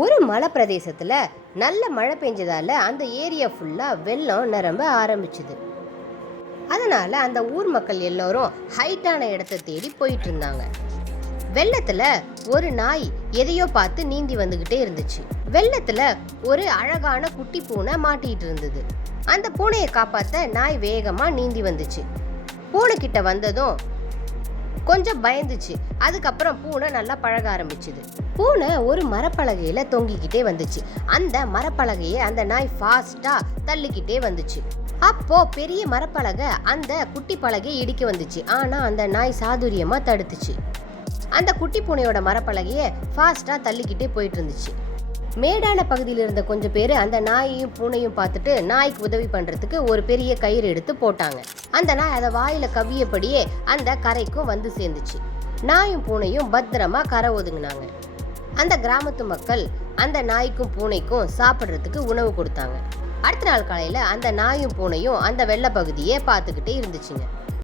ஒரு மலை பிரதேசத்தில் நல்ல மழை பெஞ்சதால அந்த ஏரியா ஃபுல்லாக வெள்ளம் நிரம்ப ஆரம்பிச்சுது. அதனால் அந்த ஊர் மக்கள் எல்லோரும் ஹைட்டான இடத்த தேடி போயிட்டு இருந்தாங்க. வெள்ளத்தில் ஒரு நாய் எதையோ பார்த்து நீந்தி வந்துக்கிட்டே இருந்துச்சு. வெள்ளத்தில் ஒரு அழகான குட்டி பூனை மாட்டிகிட்டு இருந்தது. அந்த பூனையை காப்பாற்ற நாய் வேகமாக நீந்தி வந்துச்சு. பூனை கிட்ட வந்ததும் கொஞ்சம் பயந்துச்சு. அதுக்கப்புறம் பூனை நல்லா பழக ஆரம்பிச்சுது. பூனை ஒரு மரப்பலகையில தொங்கிக்கிட்டே வந்துச்சு. அந்த மரப்பலகையை அந்த நாய் ஃபாஸ்டா தள்ளிக்கிட்டே வந்துச்சு. அப்போ பெரிய மரப்பலகை அந்த குட்டி பலகையை இடிக்க வந்துச்சு. ஆனா அந்த நாய் சாதுரியமா தடுத்துச்சு. அந்த குட்டி பூனையோட மரப்பலகையை ஃபாஸ்டா தள்ளிக்கிட்டே போயிட்டு இருந்துச்சு. மேடான பகுதியில் இருந்த கொஞ்சம் பேர் அந்த நாயையும் பூனையும் பார்த்துட்டு நாய்க்கு உதவி பண்றதுக்கு ஒரு பெரிய கயிறு எடுத்து போட்டாங்க. அந்த நாய் அதை வாயில கவ்வியபடியே அந்த கரைக்கும் வந்து சேர்ந்துச்சு. நாயும் பூனையும் பத்திரமா கரை ஒதுங்கினாங்க. அந்த கிராமத்து மக்கள் அந்த நாய்க்கும் பூனைக்கும் சாப்பிட்றதுக்கு உணவு கொடுத்தாங்க. அடுத்த நாள் காலையில அந்த நாயும் பூனையும் அந்த வெள்ள பகுதியை பார்த்துக்கிட்டே இருந்துச்சுங்க.